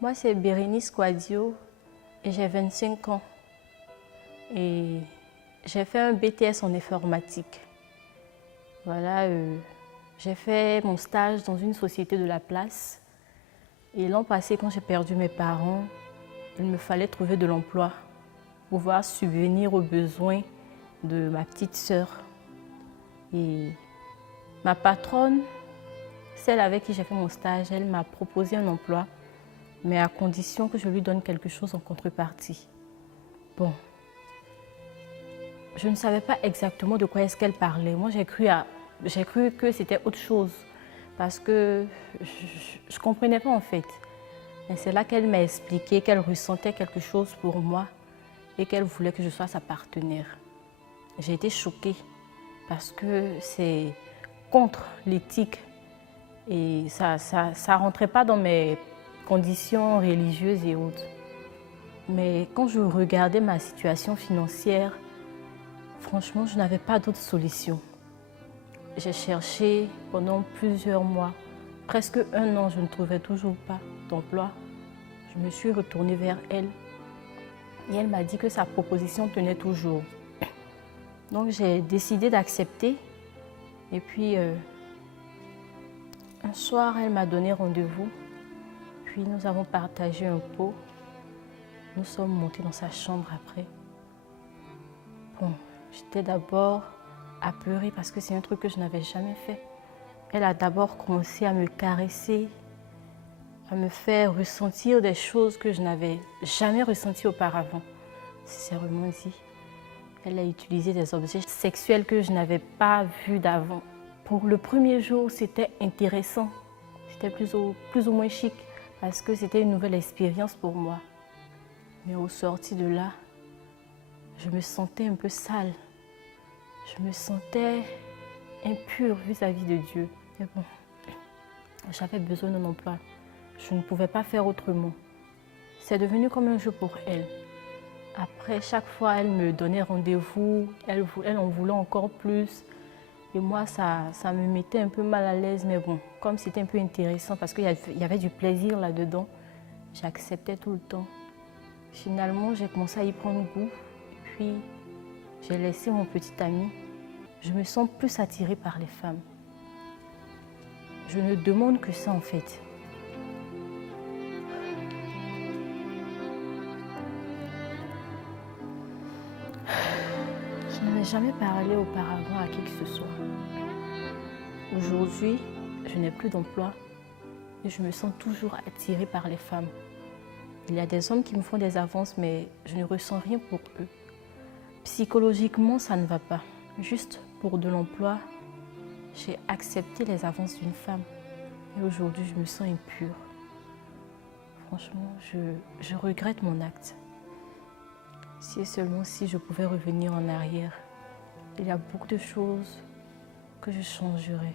Moi, c'est Bérénice Kouadio et j'ai 25 ans. Et j'ai fait un BTS en informatique. Voilà, j'ai fait mon stage dans une société de la place. Et l'an passé, quand j'ai perdu mes parents, il me fallait trouver de l'emploi pour pouvoir subvenir aux besoins de ma petite sœur. Et ma patronne, celle avec qui j'ai fait mon stage, elle m'a proposé un emploi, mais à condition que je lui donne quelque chose en contrepartie. Bon, je ne savais pas exactement de quoi est-ce qu'elle parlait. Moi, j'ai cru que c'était autre chose parce que je ne comprenais pas en fait. Et c'est là qu'elle m'a expliqué qu'elle ressentait quelque chose pour moi et qu'elle voulait que je sois sa partenaire. J'ai été choquée parce que c'est contre l'éthique et ça ne rentrait pas dans mes conditions religieuses et autres. Mais quand je regardais ma situation financière, franchement, je n'avais pas d'autre solution. J'ai cherché pendant plusieurs mois, presque un an, je ne trouvais toujours pas d'emploi. Je me suis retournée vers elle et elle m'a dit que sa proposition tenait toujours. Donc j'ai décidé d'accepter et puis un soir, elle m'a donné rendez-vous. Puis nous avons partagé un pot. Nous sommes montés dans sa chambre après. Bon, j'étais d'abord apeurée parce que c'est un truc que je n'avais jamais fait. Elle a d'abord commencé à me caresser, à me faire ressentir des choses que je n'avais jamais ressenties auparavant. Sincèrement dit, elle a utilisé des objets sexuels que je n'avais pas vus d'avant. Pour le premier jour, c'était intéressant. C'était plus ou moins chic parce que c'était une nouvelle expérience pour moi. Mais au sorti de là, je me sentais un peu sale. Je me sentais impure vis-à-vis de Dieu. Mais bon, j'avais besoin d'un emploi. Je ne pouvais pas faire autrement. C'est devenu comme un jeu pour elle. Après, chaque fois, elle me donnait rendez-vous. Elle en voulait encore plus. Et moi, ça me mettait un peu mal à l'aise. Mais bon, comme c'était un peu intéressant parce qu'il y avait du plaisir là-dedans, j'acceptais tout le temps. Finalement, j'ai commencé à y prendre goût. Puis, j'ai laissé mon petit ami. Je me sens plus attirée par les femmes. Je ne demande que ça en fait. Je n'avais jamais parlé auparavant à qui que ce soit. Aujourd'hui, je n'ai plus d'emploi et je me sens toujours attirée par les femmes. Il y a des hommes qui me font des avances, mais je ne ressens rien pour eux. Psychologiquement, ça ne va pas. Juste pour de l'emploi, j'ai accepté les avances d'une femme. Et aujourd'hui, je me sens impure. Franchement, je regrette mon acte. Si seulement si je pouvais revenir en arrière, il y a beaucoup de choses que je changerais.